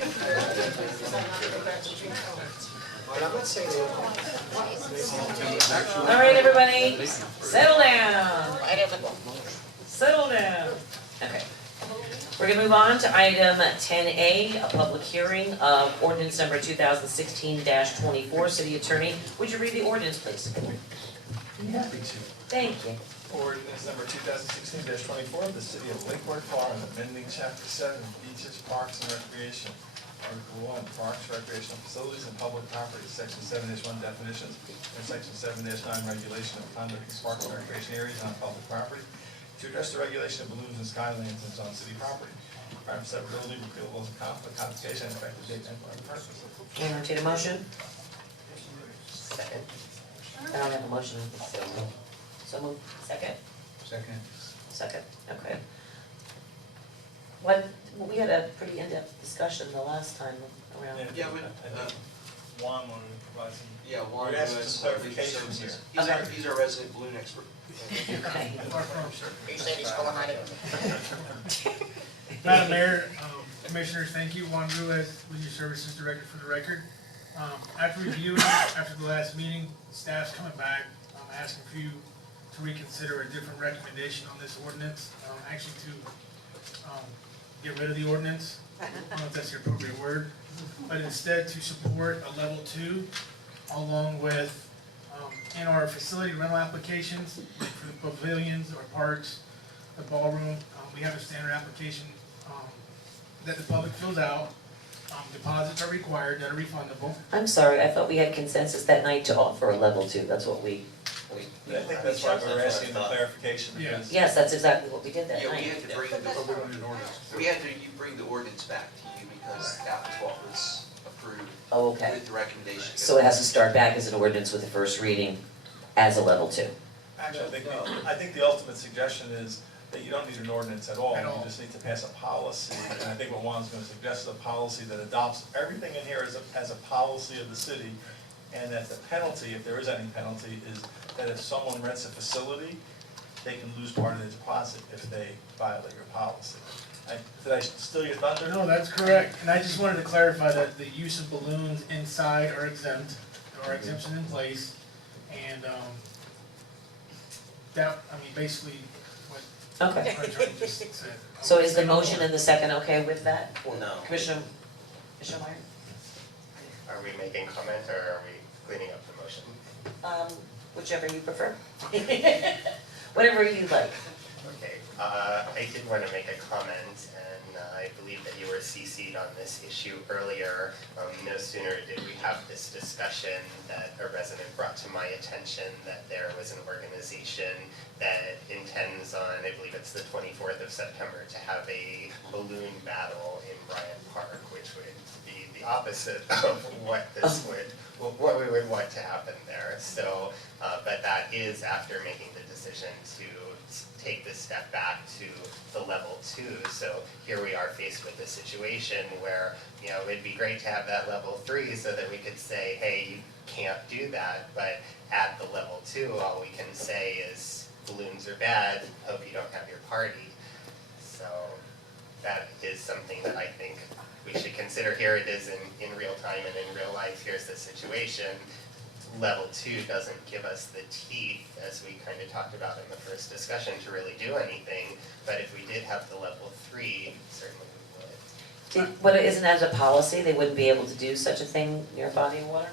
And I'm not saying All right, everybody, settle down. Settle down. Okay. We're gonna move on to item 10A, a public hearing of ordinance number 2016-24. City Attorney, would you read the ordinance, please? Happy to. Thank you. Ordinance number 2016-24, the City of Lakewood Farm, amending Chapter 7, Beaches, Parks, and Recreation. Article 1, Parks, Recreational Facilities, and Public Property, Section 7-1 Definitions, and Section 7-9 Regulation of Conduct in parks and recreation areas on public property, to address the regulation of balloons and skylanterns on city property. Prime severability, repealable codification, and effective date and purpose. Entertain a motion? Second. I don't have a motion. So move. Second? Second. Second, okay. We had a pretty in-depth discussion the last time around. Yeah, Juan wanted to provide some. yeah, Juan We're asking Lewis, for Leisure clarifications Services. here. He's our resident balloon expert. Okay. He said he's going on it. Madam Mayor, Commissioners, thank you. Juan Ruiz, Leisure Services Director for the record. After reviewing, after the last meeting, staff's coming back, asking for you to reconsider a different recommendation on this ordinance, actually to get rid of the ordinance. I don't know if that's the appropriate word, but instead to support a level 2 along with in our facility rental applications, like for the pavilions or parks, the ballroom, we have a standard application that the public fills out. Deposits are required, that are refundable. I'm sorry, I thought we had consensus that night to offer a level 2, that's what we, I think that's why we're asking the clarification, Yeah. because. yes, that's exactly what we did that Yeah, we night. had to bring you bring the ordinance back to you because that was what was approved Oh, okay. with the recommendation. So it has to start back as an ordinance with the first reading as a level 2. Actually, I think the ultimate suggestion is that you don't need an ordinance at all. At all. You just need to pass a policy, and I think what Juan's gonna suggest is a policy that adopts everything in here as a policy of the city, and that the penalty, if there is any penalty, is that if someone rents a facility, they can lose part of their deposit if they violate your policy. Did I steal your thunder? No, that's correct. And I just wanted to clarify that the use of balloons inside are exempt, there are exemptions in place. And that, I mean, basically what Okay. Attorney just said. So is the motion and the second okay with that? No. Commissioner Meyer? Are we making comment or are we cleaning up the motion? Whichever you prefer. Whatever you like. Okay, I did want to make a comment, and I believe that you were CC'd on this issue earlier. No sooner did we have this discussion that a resident brought to my attention that there was an organization that intends on, I believe it's the 24th of September, to have a balloon battle in Bryant Park, which would be the opposite of what this what we would want to happen there. So, but that is after making the decision to take this step back to the level 2. So here we are faced with a situation where, you know, it'd be great to have that level 3 so that we could say, hey, you can't do that. But at the level 2, all we can say is balloons are bad, hope you don't have your party. So that is something that I think we should consider. Here it is in real time and in real life. Here's the situation. Level 2 doesn't give us the teeth, as we kind of talked about in the first discussion, to really do anything. But if we did have the level 3, certainly we would. But isn't that a policy? They wouldn't be able to do such a thing near a body of water?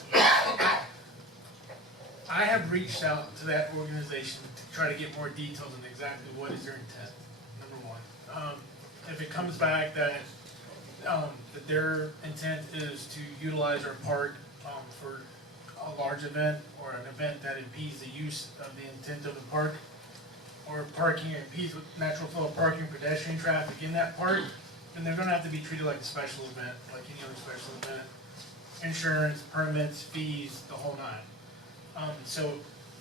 I have reached out to that organization to try to get more details on exactly what is their intent, number one. If it comes back that their intent is to utilize our park for a large event or an event that impedes the use of the intent of the park, or parking impedes with natural flow of parking, pedestrian traffic in that park, then they're gonna have to be treated like a special event, like any other special event. Insurance, permits, fees, the whole nine. So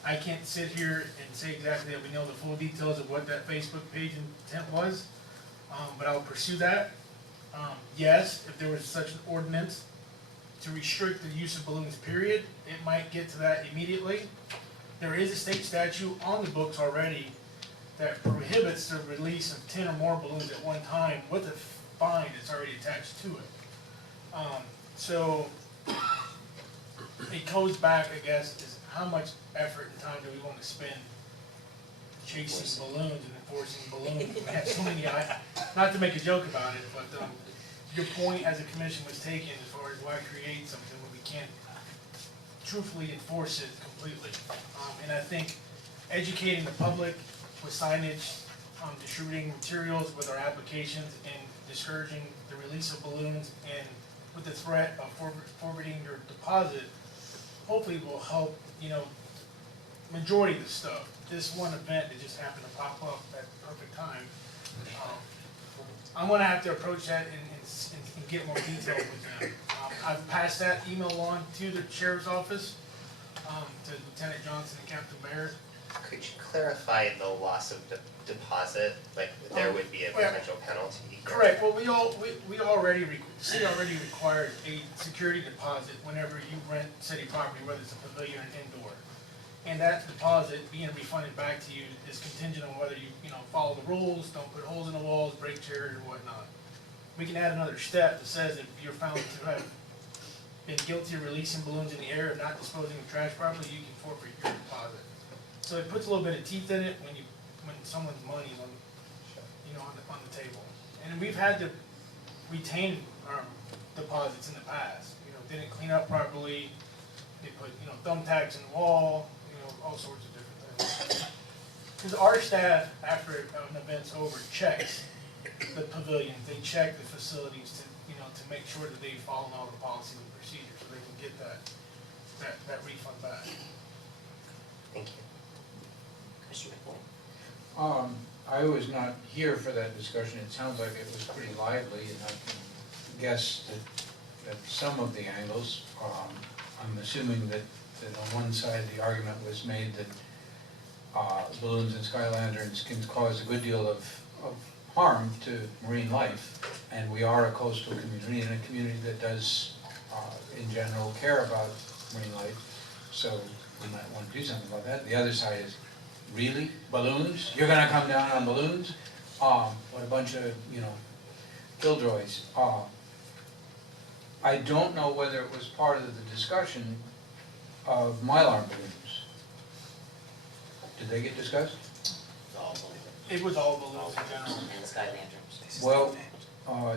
I can't sit here and say exactly that we know the full details of what that Facebook page intent was, but I'll pursue that. Yes, if there was such an ordinance to restrict the use of balloons, period, it might get to that immediately. There is a state statute on the books already that prohibits the release of 10 or more balloons at one time with a fine that's already attached to it. So it goes back, I guess, is how much effort and time do we want to spend chasing balloons and enforcing balloons? We have so many, not to make a joke about it, but your point as a commission was taken as far as why create something when we can't truthfully enforce it completely. And I think educating the public with signage, distributing materials with our applications, and discouraging the release of balloons, and with the threat of forwarding your deposit, hopefully will help, majority of the stuff. This one event that just happened to pop up at the perfect time, I'm gonna have to approach that and get more detail with them. I've passed that email on to the sheriff's office, to Lieutenant Johnson and Captain Baird. Could you clarify the loss of deposit, like there would be a potential penalty? Correct, well, we already, city already requires a security deposit whenever you rent city property, whether it's a pavilion or indoor. And that deposit being refunded back to you is contingent on whether you follow the rules, don't put holes in the walls, break chairs or whatnot. We can add another step that says if you're found to have been guilty of releasing balloons in the air and not disposing of trash properly, you can forfeit your deposit. So it puts a little bit of teeth in it when someone's money's on the table. And we've had to retain our deposits in the past. Didn't clean up properly. They put thumbtacks in the wall. All sorts of different things. Because our staff, after an event's over, checks the pavilions. They check the facilities to make sure that they follow all the policies and procedures, so they can get that refund back. Thank you. Commissioner McBoyd? I was not here for that discussion. It sounds like it was pretty lively, and I can guess that some of the angles, I'm assuming that on one side the argument was made that balloons and sky lanterns can cause a good deal of harm to marine life, and we are a coastal community and a community that does, in general, care about marine life, so we might want to do something about that. The other side is, really? Balloons? You're gonna come down on balloons? What a bunch of, killjoys. I don't know whether it was part of the discussion of Mylar balloons. Did they get discussed? It was all balloons in general. And the sky lanterns. Well,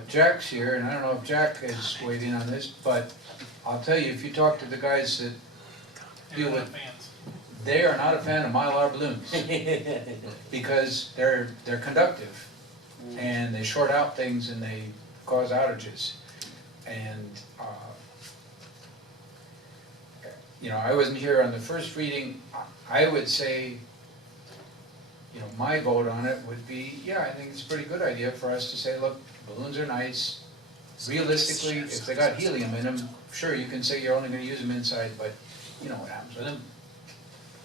Jack's here, and I don't know if Jack has weighed in on this, but I'll tell you, if you talk to the guys that They're deal not with, fans. they are not a fan of Mylar balloons, because they're conductive, and they short out things and they cause outages. And, I wasn't here on the first reading. I would say, my vote on it would be, yeah, I think it's a pretty good idea for us to say, look, balloons are nice. Realistically, if they got helium in them, sure, you can say you're only gonna use them inside, but you know what happens with them.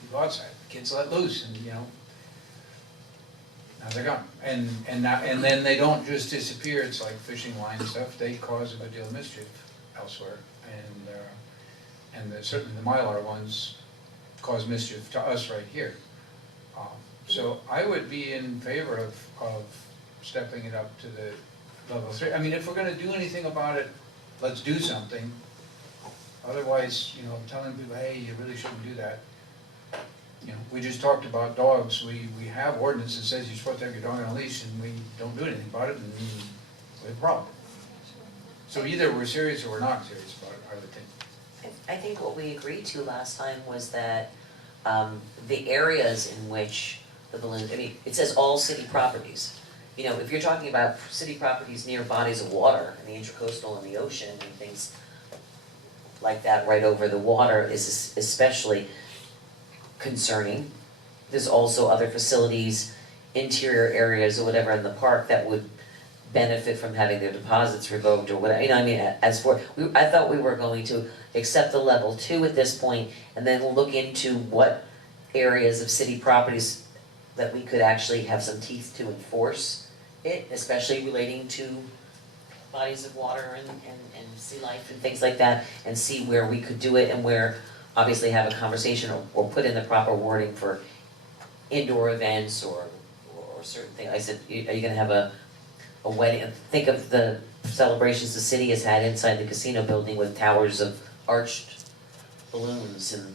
You go outside, the kids let loose, and now they're gone. And then they don't just disappear. It's like fishing line and stuff. They cause a good deal of mischief elsewhere. And certainly the Mylar ones cause mischief to us right here. So I would be in favor of stepping it up to the level 3. I mean, if we're gonna do anything about it, let's do something. Otherwise, telling people, hey, you really shouldn't do that. We just talked about dogs. We have ordinance that says you're supposed to have your dog on a leash, and we don't do anything about it, and we have a problem. So either we're serious or we're not serious about it, I would think. I think what we agreed to last time was that the areas in which the balloon, it says all city properties. If you're talking about city properties near bodies of water, and the intracoastal and the ocean and things like that right over the water is especially concerning. There's also other facilities, interior areas or whatever in the park that would benefit from having their deposits revoked or whatever. I thought we were going to accept the level 2 at this point and then look into what areas of city properties that we could actually have some teeth to enforce it, especially relating to bodies of water and sea life and things like that, and see where we could do it and where obviously have a conversation or put in the proper wording for indoor events or certain things. I said, are you gonna have a a wedding, think of the celebrations the city has had inside the casino building with towers of arched balloons and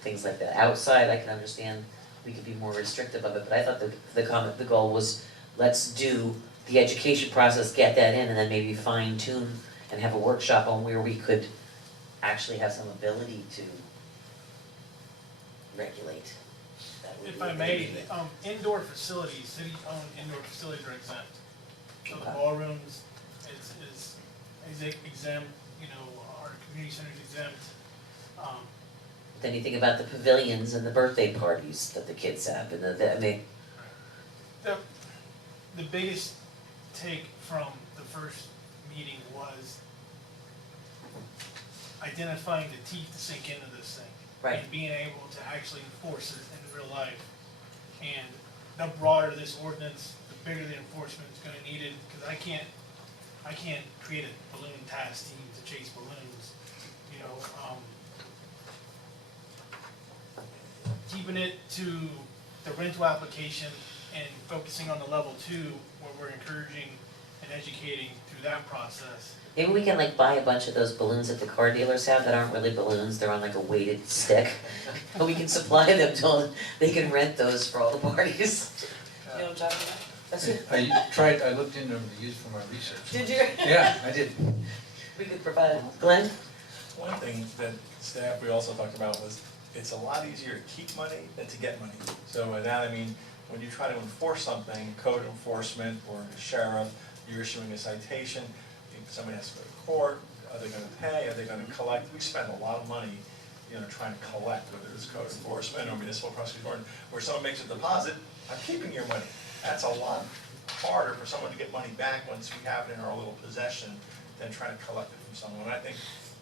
things like that. Outside, I can understand we could be more restrictive of it, but I thought the goal was, let's do the education process, get that in, and then maybe fine tune and have a workshop on where we could actually have some ability to regulate. That would If be I a may, good idea. indoor facilities, city-owned indoor facilities are exempt. So the Okay. ballrooms is exempt, you know, our community center's exempt. Then you think about the pavilions and the birthday parties that the kids have, and I mean, The biggest take from the first meeting was identifying the teeth to sink into this thing. Right. And being able to actually enforce it in real life. And the broader this ordinance, the bigger the enforcement is gonna need it, because I can't create a balloon task team to chase balloons, you know, keeping it to the rental application and focusing on the level 2, where we're encouraging and educating through that process. maybe we can like buy a bunch of those balloons that the car dealers have that aren't really balloons, they're on like a weighted stick. And we can supply them till they can rent those for all the parties. You know what I'm talking about? That's it. I looked into them to use for my research. Did you? Yeah, I did. We could provide, Glenn? One thing that staff, we also talked about was, it's a lot easier to keep money than to get money. So by that I mean, when you try to enforce something, code enforcement or the sheriff, you're issuing a citation, if somebody has to go to court, are they gonna pay, are they gonna collect? We spend a lot of money, you know, trying to collect, whether it's code enforcement or municipal prosecution, where someone makes a deposit, I'm keeping your money. That's a lot harder for someone to get money back once we have it in our little possession than trying to collect it from someone. And I think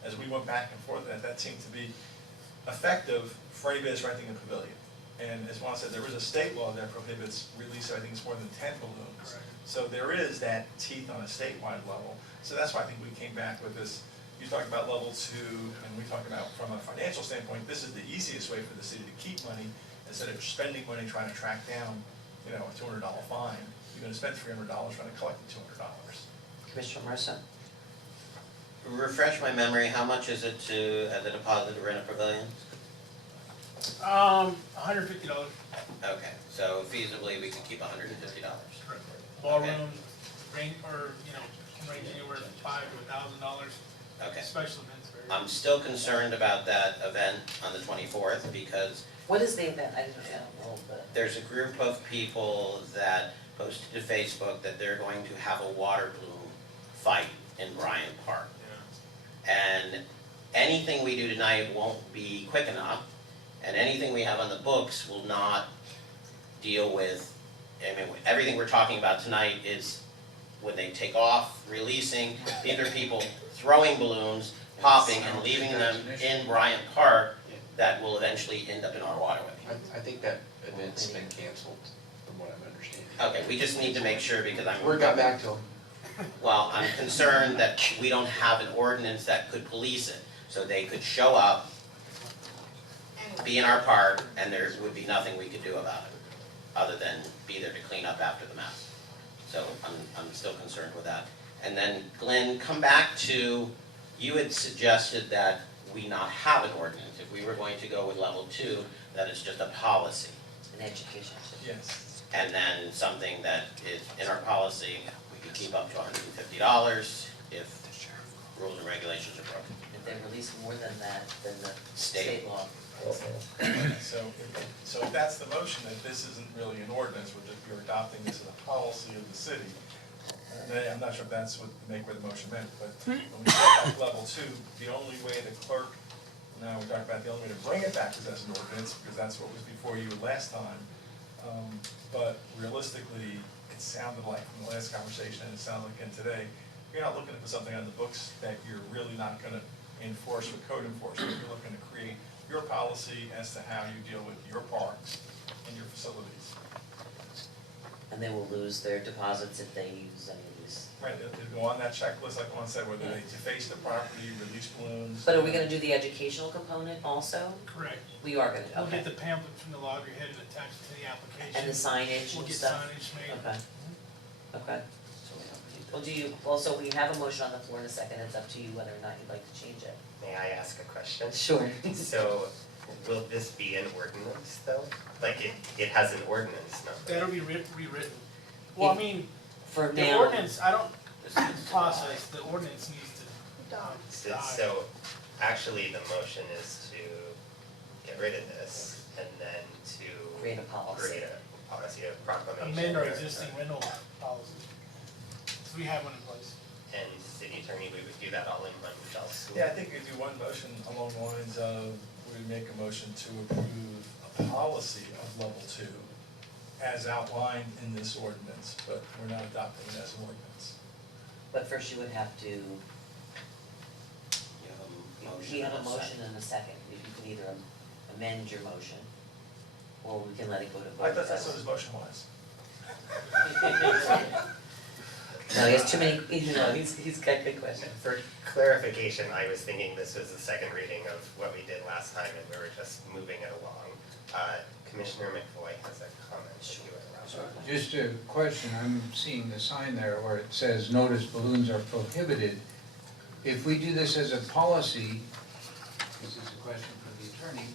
as we went back and forth, that seemed to be effective for anybody that's renting a pavilion. And as Juan said, there is a state law that prohibits release of, I think it's more than 10 balloons. So there is that teeth on a statewide level. So that's why I think we came back with this. You talked about level 2, and we talked about from a financial standpoint, this is the easiest way for the city to keep money instead of spending money trying to track down, you know, a $200 fine. You're gonna spend $300 trying to collect the $200. Commissioner Mercer? Refresh my memory, how much is it as a deposit to rent a pavilion? $150. Okay, so feasibly, we could keep $150. Ballroom, range, or, you know, can range anywhere from $5 to $1,000. Okay. Special events vary. I'm still concerned about that event on the 24th because What is the event? I don't know, but. there's a group of people that posted to Facebook that they're going to have a water balloon fight in Bryant Park. And anything we do tonight won't be quick enough, and anything we have on the books will not deal with, I mean, everything we're talking about tonight is when they take off, releasing, these are people throwing balloons, popping and leaving them in Bryant Park that will eventually end up in our waterway. I think that event's been canceled, from what I'm understanding. Okay, we just need to make sure because I'm. Word got back to them. Well, I'm concerned that we don't have an ordinance that could police it, so they could show up, be in our park, and there would be nothing we could do about it, other than be there to clean up after the mess. So I'm still concerned with that. And then Glenn, come back to, you had suggested that we not have an ordinance, if we were going to go with level 2, that it's just a policy. An education. Yes. And then something that is in our policy, we could keep up to $150 if rules and regulations are broken. If they release more than that, then the State. state law. So if that's the motion, that this isn't really an ordinance, you're adopting this as a policy of the city. I'm not sure if that's what the motion meant, but when we talk about level 2, the only way the clerk, now we talked about the only way to bring it back is as an ordinance, because that's what was before you last time. But realistically, it sounded like from the last conversation, and it sounded like in today, you're not looking to put something on the books that you're really not gonna enforce with code enforcement. You're looking to create your policy as to how you deal with your parks and your facilities. And they will lose their deposits if they use any of these. Right, it'll go on that checklist, like Juan said, whether they deface the property, release balloons. But are we gonna do the educational component also? Correct. We are gonna, We'll okay. get the pamphlet from the loggerhead and attach it to the application. And the signage We'll and get stuff? signage made. Okay. Okay. Well, so we have a motion on the floor in a second, it's up to you whether or not you'd like to change it. May I ask a question? Sure. So, will this be an ordinance though? Like it has an ordinance number? That'll be rewritten. Well, I mean, For the now, ordinance, I don't, it's a process, the ordinance needs to, die. So, actually, the motion is to get rid of this and then to create a policy. create a policy of proclamation. amend our or- existing rental policy. So we have one in place. And city attorney, we would do that all in one fell swoop. Yeah, I think we do one motion along the lines of, we make a motion to approve a policy of level 2 as outlined in this ordinance, but we're not adopting it as an ordinance. But first you would have to, You have a motion. we have a and motion second. and a second, you can either amend your motion, or we can let it go to vote. I thought that's what his motion was. No, he has too many, he's got good questions. For clarification, I was thinking this was the second reading of what we did last time and we were just moving it along. Commissioner McFoy has a comment that you would allow. Just a question, I'm seeing the sign there where it says notice balloons are prohibited. If we do this as a policy, this is a question for the attorney,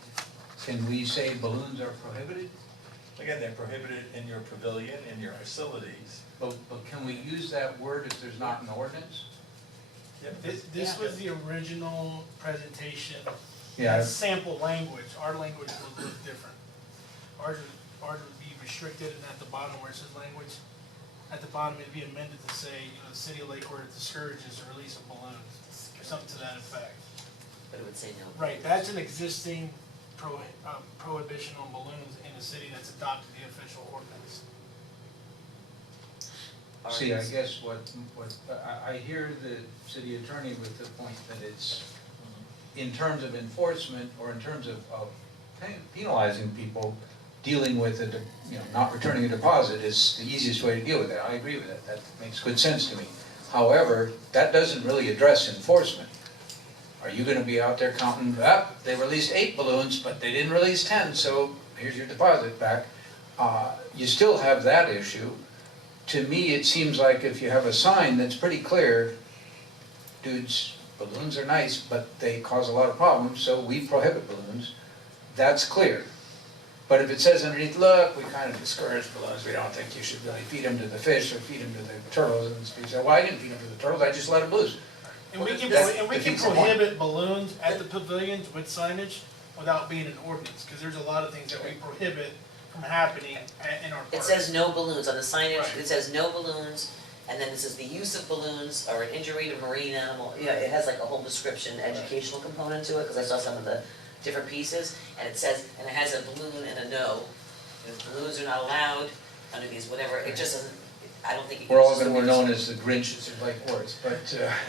can we say balloons are prohibited? Again, they're prohibited in your pavilion, in your facilities. But can we use that word if there's not an ordinance? This was the original presentation. Yeah. That's sample language, our language would look different. Ours would be restricted, and at the bottom where it says language, at the bottom it'd be amended to say, the city of Lake Worth discourages the release of balloons, or something to that effect. But it would say no. Right, that's an existing prohibition on balloons in the city that's adopted the official ordinance. See, I guess I hear the city attorney with the point that it's, in terms of enforcement or in terms of penalizing people, dealing with not returning a deposit is the easiest way to deal with it. I agree with that, that makes good sense to me. However, that doesn't really address enforcement. Are you gonna be out there counting, they released 8 balloons, but they didn't release 10, so here's your deposit back. You still have that issue. To me, it seems like if you have a sign that's pretty clear, dudes, balloons are nice, but they cause a lot of problems, so we prohibit balloons, that's clear. But if it says underneath, look, we kind of discourage balloons, we don't think you should really feed them to the fish or feed them to the turtles, and you say, well, I didn't feed them to the turtles, I just let them loose. And we can, That and we can defeats the point. prohibit balloons at the pavilions with signage without being an ordinance, because there's a lot of things that we prohibit from happening in our parks. It says no balloons on the signage, Right. it says no balloons, and then it says the use of balloons or an injury to marine animal, it has like a whole description, educational component to it, cause I saw some of the different pieces, and it says, and it has a balloon and a no, and if balloons are not allowed under these, whatever, it just doesn't, I don't think it We're all uses the gonna, we're word- known as the Grinches of Lake Worth, but.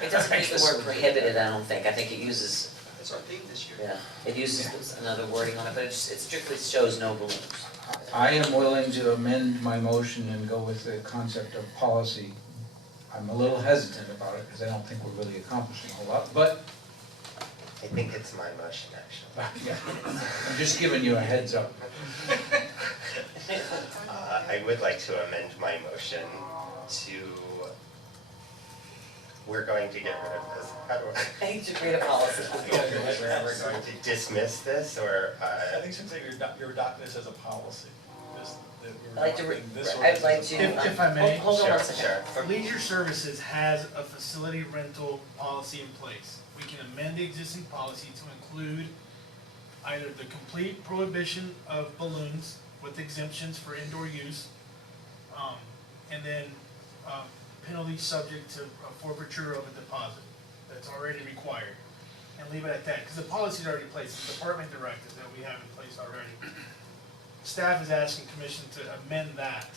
It doesn't use the word prohibited, I don't think, I think it uses, That's our theme this year. yeah, it uses another wording on it, but it strictly shows no balloons. I am willing to amend my motion and go with the concept of policy. I'm a little hesitant about it because I don't think we're really accomplishing a whole lot, but I think it's my motion actually. I'm just giving you a heads up. I would like to amend my motion to, we're going to get rid of this. How do I? I need to create a policy. We're going to dismiss this or, I think since you're adopting this as a policy, that we're I'd like to, adopting this I'd like ordinance to. as a If I may. Hold on Sure, one second. sure. Leisure Services has a facility rental policy in place. We can amend the existing policy to include either the complete prohibition of balloons with exemptions for indoor use, and then penalties subject to forfeiture of a deposit that's already required, and leave it at that, because the policy's already in place, it's department directives that we have in place already. Staff is asking commission to amend that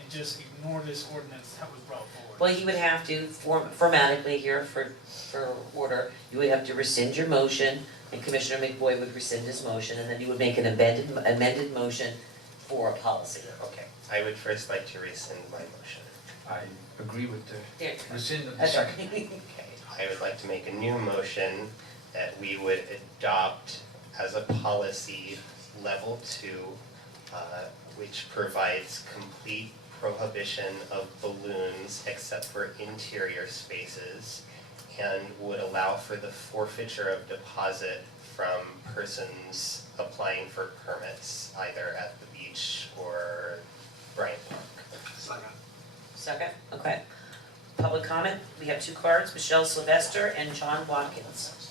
and just ignore this ordinance that was brought forward. Well, you would have to, formatically here for order, you would have to rescind your motion, and Commissioner McBoy would rescind his motion, and then you would make an amended motion for a policy. Okay, I would first like to rescind my motion. I agree with the There. rescind of the Okay. second. Okay, I would like to make a new motion that we would adopt as a policy level 2, which provides complete prohibition of balloons except for interior spaces, and would allow for the forfeiture of deposit from persons applying for permits, either at the beach or Bryant Park. Second, okay. Public comment, we have 2 cards, Michelle Sylvester and John Watkins.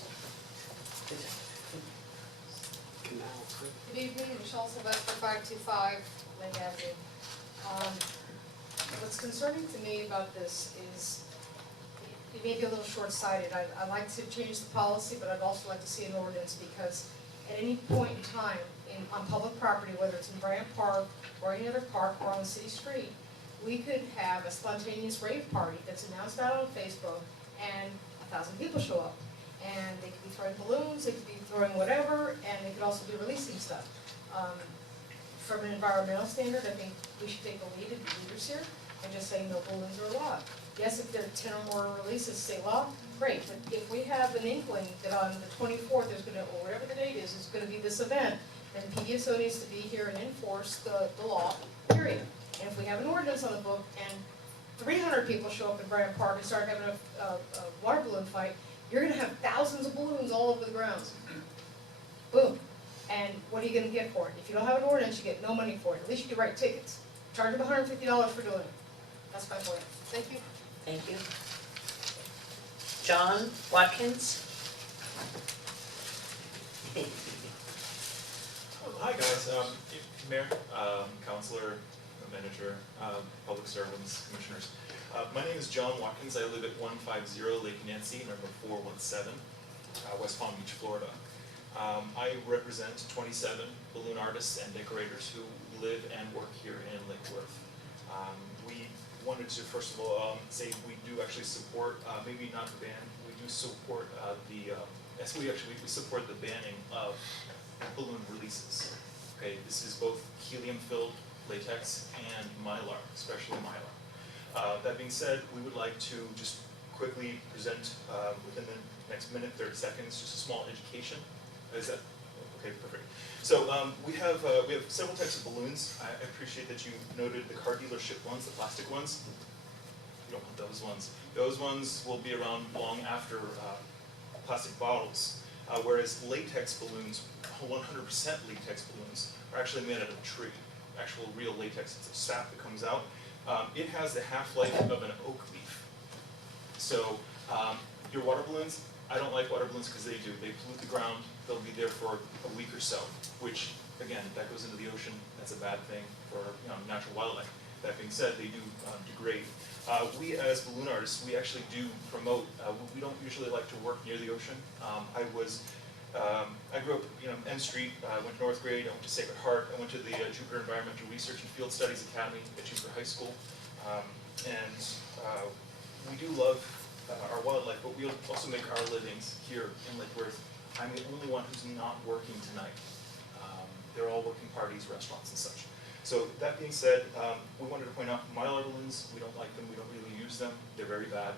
Good evening, Michelle Sylvester, 525 Lake Avenue. What's concerning to me about this is, it may be a little short-sighted. I'd like to change the policy, but I'd also like to see an ordinance, because at any point in time, on public property, whether it's in Bryant Park or any other park or on the city street, we could have a spontaneous rave party that's announced out on Facebook, and 1,000 people show up. And they could be throwing balloons, they could be throwing whatever, and they could also be releasing stuff. From an environmental standard, I think we should take a lead and be leaders here, and just say no balloons are allowed. Yes, if there are 10 or more releases, say, well, great, but if we have an inkling that on the 24th, there's gonna, or whatever the date is gonna be this event, then PDSO needs to be here and enforce the law, period. And if we have an ordinance on the book, and 300 people show up in Bryant Park and start having a water balloon fight, you're gonna have thousands of balloons all over the grounds. Boom. And what are you gonna get for it? If you don't have an ordinance, you get no money for it. At least you can write tickets. Charge them $150 for doing it. That's my point. Thank you. Thank you. John Watkins? Hi guys, Mayor, Councilor, Manager, Public Servants, Commissioners. My name is John Watkins. I live at 150 Lake Nancy, number 417, West Palm Beach, Florida. I represent 27 balloon artists and decorators who live and work here in Lake Worth. We wanted to first of all say we do actually support, maybe not the ban, we do support we support the banning of balloon releases. Okay, this is both helium-filled latex and Mylar, especially Mylar. That being said, we would like to just quickly present within the next minute, 30 seconds, just a small education. Is that okay? Perfect. So we have several types of balloons. I appreciate that you noted the car dealership ones, the plastic ones. You don't want those ones. Those ones will be around long after plastic bottles. Whereas latex balloons, 100% latex balloons, are actually made out of a tree, actual real latex. It's a sap that comes out. It has the half-life of an oak leaf. So your water balloons, I don't like water balloons because they pollute the ground. They'll be there for a week or so, which, again, that goes into the ocean. That's a bad thing for natural wildlife. That being said, they do degrade. We as balloon artists, we actually do promote, we don't usually like to work near the ocean. I grew up, N Street, I went to 4th grade, I went to Sacred Heart, I went to the Jupiter Environmental Research and Field Studies Academy at Jupiter High School. We do love our wildlife, but we also make our livings here in Lake Worth. I'm the only one who's not working tonight. They're all working parties, restaurants and such. So that being said, we wanted to point out Mylar balloons, we don't like them, we don't really use them, they're very bad.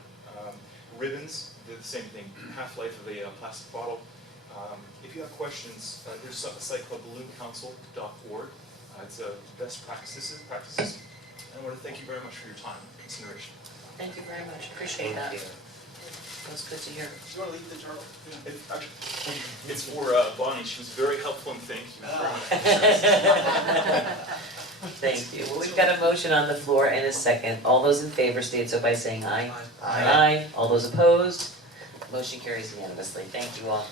Ribbons, they're the same thing, half-life of a plastic bottle. If you have questions, there's a site called ballooncouncil.org. It's best practices. And I want to thank you very much for your time and consideration. Thank you very much, appreciate that. Thank you. That's good to hear. Do you want to leave the journal? It's for Bonnie, she was very helpful and thank you very much. Thank you. Well, we've got a motion on the floor and a second. All those in favor state so by saying aye. Aye. All those opposed? Motion carries unanimously. Thank you all.